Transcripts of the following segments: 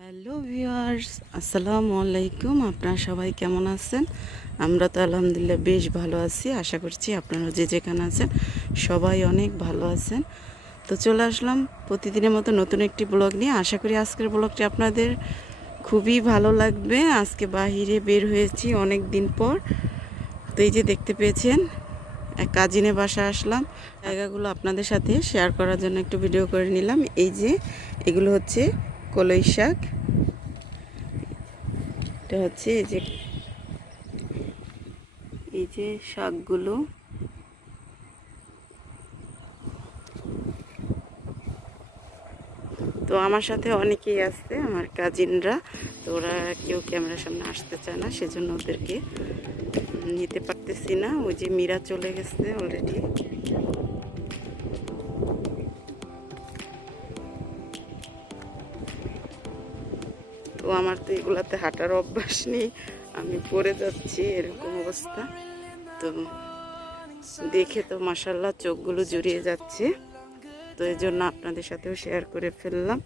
Hello viewers, আসসালামু আলাইকুম। আপনারা সবাই কেমন আছেন? আমরা তো আলহামদুলিল্লাহ বেশ ভালো আছি। আশা করছি আপনারা যে যেখানে আছেন সবাই অনেক ভালো আছেন। তো চলে আসলাম প্রতিদিনের মতো নতুন একটি ব্লগ নিয়ে। আশা করি আজকের ব্লগটি আপনাদের খুবই ভালো লাগবে। আজকে বাহিরে বের হয়েছি অনেক দিন পর। তো এই যে দেখতে পেয়েছেন, এক কাজিনের বাসা আসলাম। জায়গাগুলো আপনাদের সাথে শেয়ার করার জন্য একটু ভিডিও করে নিলাম। এই যে এগুলো হচ্ছে কলই শাক। এটা হচ্ছে এই যে শাকগুলো, তো আমার সাথে অনেকেই আসছে, আমার কাজিনরা। তো ওরা কেউ ক্যামেরার সামনে আসতে চায় না, সেজন্য ওদেরকে নিতে পারতেছি না। ওই যে মীরা চলে গেছে অলরেডি। তো আমার তো এগুলাতে হাঁটার অভ্যাস নেই, আমি পড়ে যাচ্ছি, এরকম অবস্থা। তো দেখে তো মাশাআল্লাহ চোখগুলো জুড়িয়ে যাচ্ছে। তো এই জন্য আপনাদের সাথেও শেয়ার করে ফেললাম।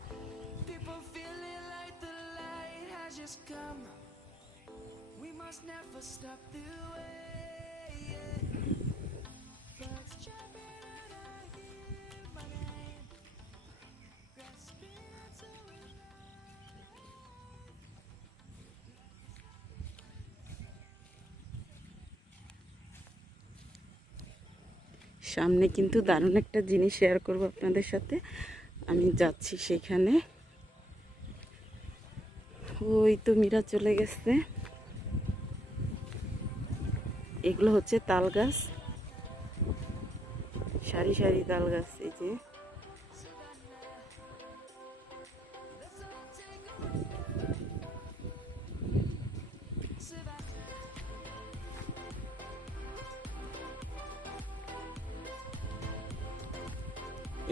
সামনে কিন্তু দারুণ একটা জিনিস শেয়ার করব আপনাদের সাথে। আমি যাচ্ছি সেখানে। ওই তো মীরা চলে গেছে। এগুলো হচ্ছে তাল গাছ, সারি সারি তাল গাছ।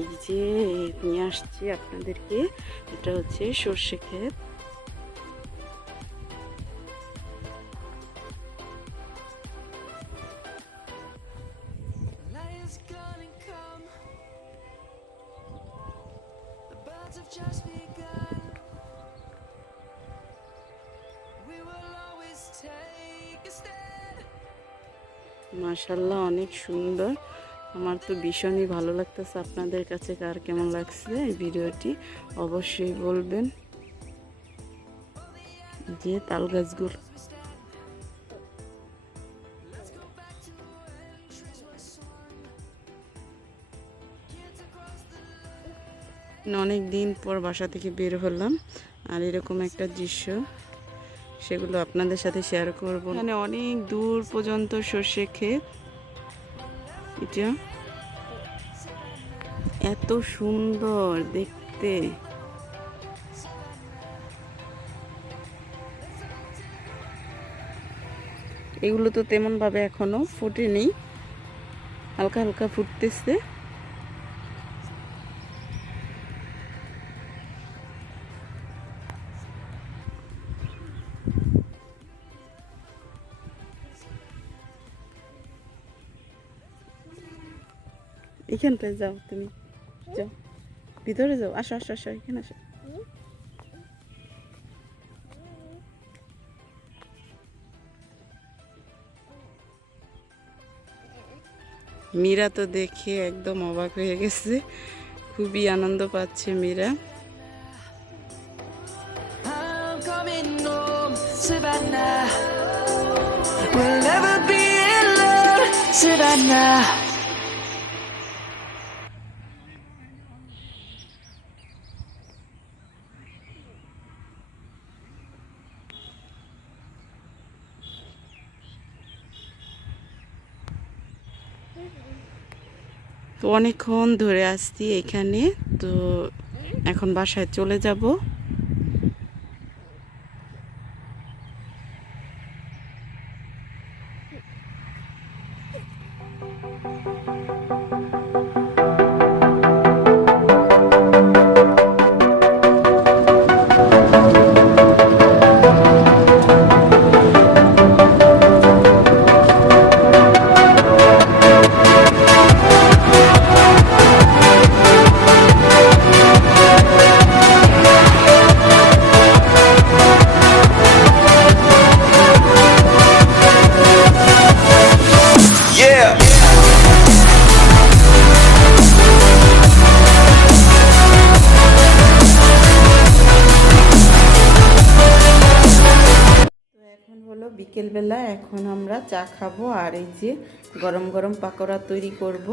এই যে নিয়ে আসছি আপনাদেরকে। এটা হচ্ছে সর্ষে ক্ষেত। মাশাআল্লাহ অনেক সুন্দর। আমার তো ভীষণই ভালো লাগতেছে। আপনাদের কাছে কার কেমন লাগছে এই ভিডিওটি অবশ্যই বলবেন। যে তাল গাছগুলো অনেক দিন পর বাসা থেকে বের হলাম, আর এরকম একটা দৃশ্য সেগুলো আপনাদের সাথে শেয়ার করব। এখানে অনেক দূর পর্যন্ত সর্ষে ক্ষেত। এটা এত সুন্দর দেখতে। এগুলো তো তেমন ভাবে এখনো ফুটেনি, হালকা হালকা ফুটতেছে। এখানটায় যাও, তুমি যাও, ভিতরে যাও, আসো আসো আসো, এখানে আসো। মীরা তো দেখে একদম অবাক হয়ে গেছে, খুবই আনন্দ পাচ্ছে মীরা। তো অনেকক্ষণ ধরে আসছি এখানে। তো এখন বাসায় চলে যাব। বিকেলবেলা এখন আমরা চা খাবো আর এই যে গরম গরম পাকোড়া তৈরি করব।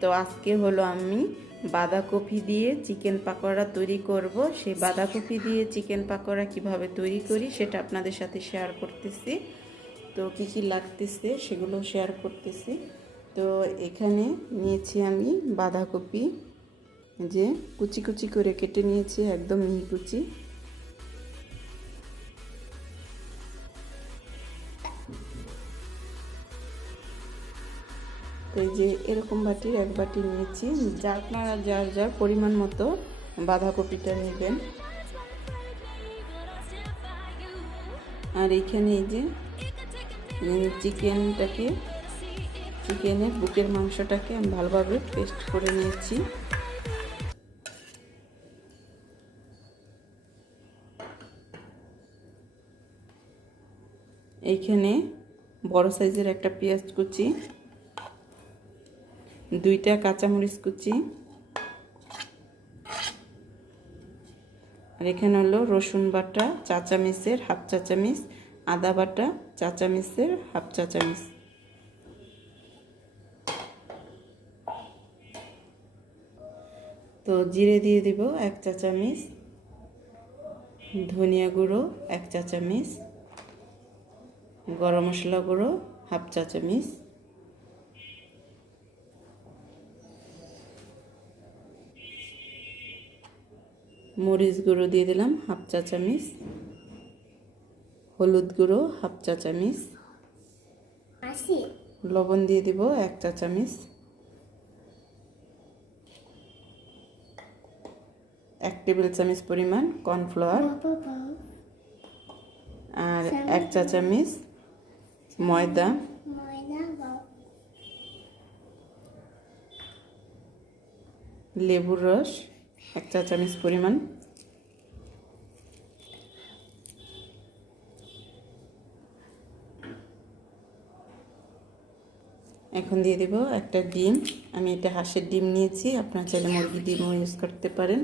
তো আজকে হলো আমি বাঁধাকপি দিয়ে চিকেন পাকোড়া তৈরি করব। সেই বাঁধাকপি দিয়ে চিকেন পাকোড়া কিভাবে তৈরি করি সেটা আপনাদের সাথে শেয়ার করতেছি। তো কী কী লাগতেছে সেগুলো শেয়ার করতেছি। তো এখানে নিয়েছি আমি বাঁধাকপি, যে কুচি কুচি করে কেটে নিয়েছি, একদম মিহি কুচি। তো এই যে এরকম বাটির এক বাটি নিয়েছি। যা আপনারা যার যার পরিমাণ মতো বাঁধাকপিটা নেবেন। আর এইখানে এই যে চিকেনের বুকের মাংসটাকে আমি ভালোভাবে পেস্ট করে নিয়েছি। এইখানে বড় সাইজের একটা পেঁয়াজ কুচি, 2টা কাঁচামরিচ কুচি, আর এখানে হলো রসুন বাটা চা চামচের হাফ চা চামচ, আদা বাটা চা চামচের হাফ চা চামচ। তো জিরে দিয়ে দিব 1 চা চামচ, ধনিয়া গুঁড়ো 1 চা চামচ, গরম মশলা গুঁড়ো হাফ চা চামচ, মরিচ গুঁড়ো দিয়ে দিলাম হাফ চা চামচ, হলুদ গুঁড়ো হাফ চা চামচ, লবণ দিয়ে দিব 1 চা চামচ, 1 টেবিল চামচ পরিমাণ কর্নফ্লাওয়ার, আর 1 চা চামচ ময়দা, লেবুর রস 1 চা চামচ পরিমাণ, এখন দিয়ে দেব একটা ডিম। আমি এটা হাঁসের ডিম নিয়েছি, আপনারা চাইলে মুরগির ডিমও ইউজ করতে পারেন।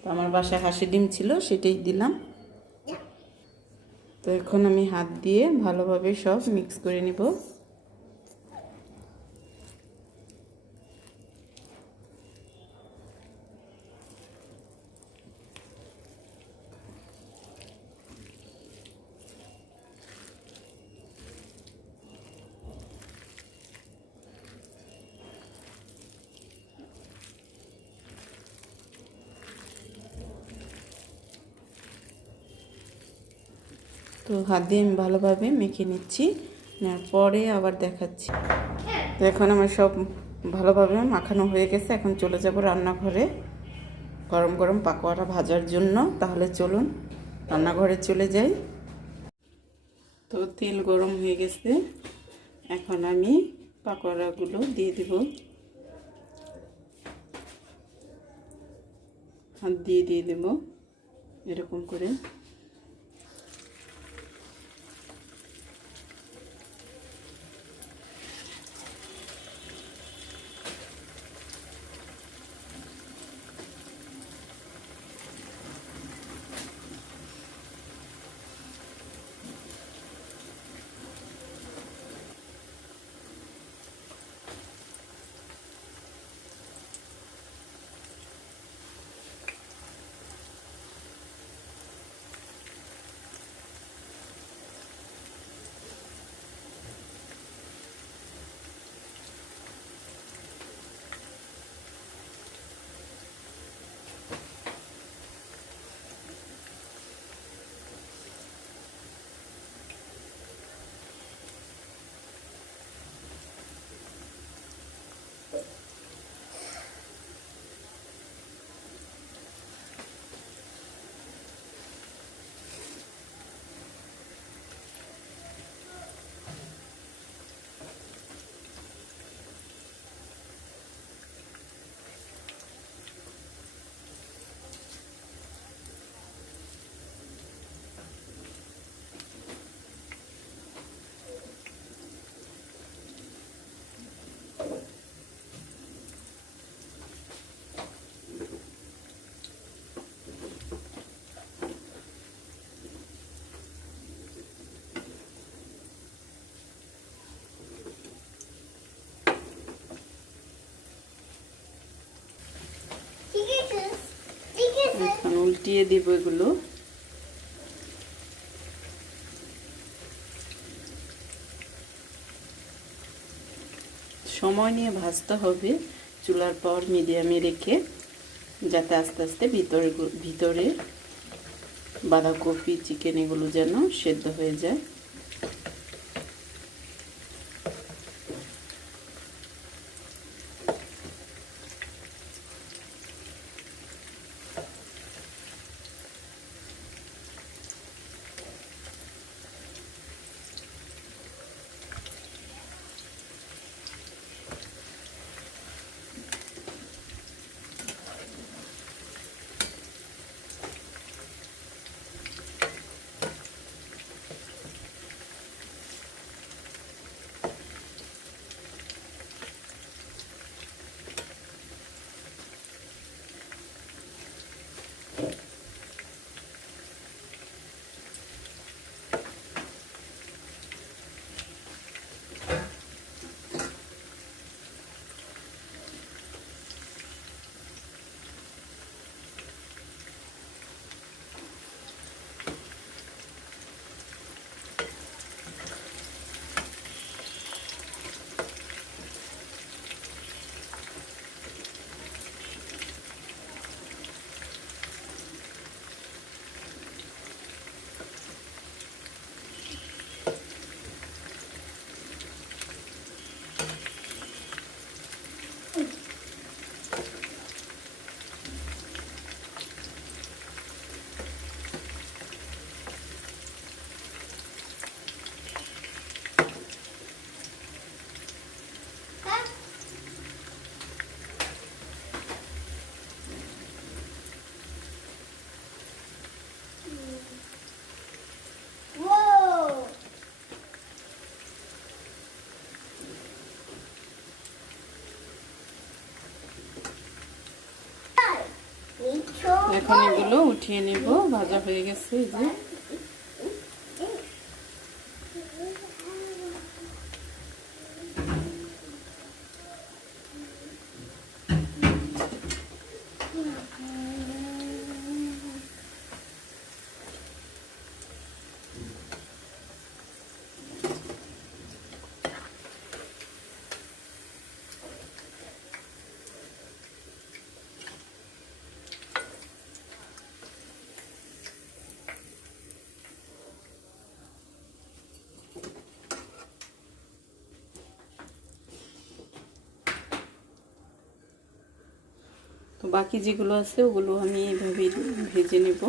তো আমার বাসায় হাঁসের ডিম ছিল, সেটাই দিলাম। তো এখন আমি হাত দিয়ে ভালোভাবে সব মিক্স করে নিব। তো হাত দিয়ে আমি ভালোভাবে মেখে নিচ্ছি, নেওয়ার পরে আবার দেখাচ্ছি। তো এখন আমার সব ভালোভাবে মাখানো হয়ে গেছে। এখন চলে যাব রান্নাঘরে গরম গরম পাকোড়া ভাজার জন্য। তাহলে চলুন রান্নাঘরে চলে যাই। তো তেল গরম হয়ে গেছে, এখন আমি পাকোড়াগুলো দিয়ে দেব। হাত দিয়ে দেব এরকম করে। উল্টিয়ে দেব এগুলো। সময় নিয়ে ভাজতে হবে, চুলার পাওয়ার মিডিয়ামে রেখে, যাতে আস্তে আস্তে ভিতরে বাঁধাকপি চিকেন এগুলো যেন সেদ্ধ হয়ে যায়। এখন এগুলো উঠিয়ে নেব, ভাজা হয়ে গেছে। এই যে তো বাকি যেগুলো আছে ওগুলো আমি এইভাবে ভেজে নেব।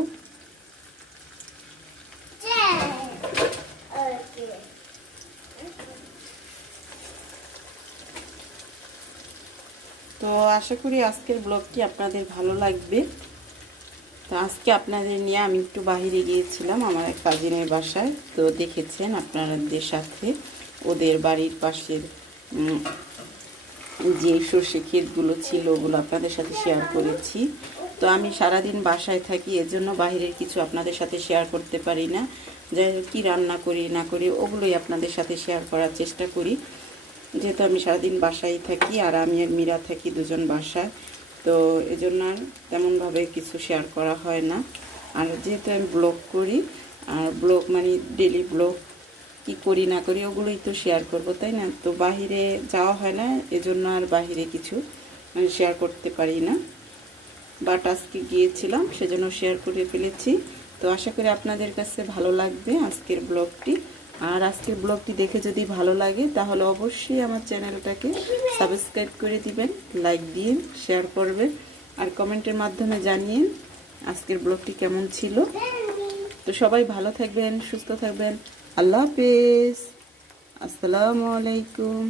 তো আশা করি আজকের ব্লগটি আপনাদের ভালো লাগবে। তো আজকে আপনাদের নিয়ে আমি একটু বাইরে গিয়েছিলাম আমার এক কাজিনের বাসায়। তো দেখেছেন আপনাদের সাথে ওদের বাড়ির পাশের যে সর্ষে ক্ষেতগুলো ছিল ওগুলো আপনাদের সাথে শেয়ার করেছি। তো আমি সারাদিন বাসায় থাকি, এজন্য বাইরের কিছু আপনাদের সাথে শেয়ার করতে পারি না। যাই হোক, কী রান্না করি না করি ওগুলোই আপনাদের সাথে শেয়ার করার চেষ্টা করি, যেহেতু আমি সারাদিন বাসায় থাকি আর আমি আর মীরা থাকি দুজন বাসায়। তো এজন্য আর তেমনভাবে কিছু শেয়ার করা হয় না। আর যেহেতু আমি ব্লগ করি, আর ব্লগ মানে ডেলি ব্লগ কি করি না করি ওগুলোই তো শেয়ার করব, তাই না? তো বাহিরে যাওয়া হয় না, এজন্য আর বাহিরে কিছু শেয়ার করতে পারি না। বাট আজকে গিয়েছিলাম সেজন্য শেয়ার করে ফেলেছি। তো আশা করি আপনাদের কাছে ভালো লাগবে আজকের ব্লগটি। আর আজকের ব্লগটি দেখে যদি ভালো লাগে তাহলে অবশ্যই আমার চ্যানেলটাকে সাবস্ক্রাইব করে দিবেন, লাইক দিন, শেয়ার করবেন আর কমেন্টের মাধ্যমে জানিয়ে আজকের ব্লগটি কেমন ছিল। তো সবাই ভালো থাকবেন, সুস্থ থাকবেন। আল্লাহ হাফেজ, আসসালামু আলাইকুম।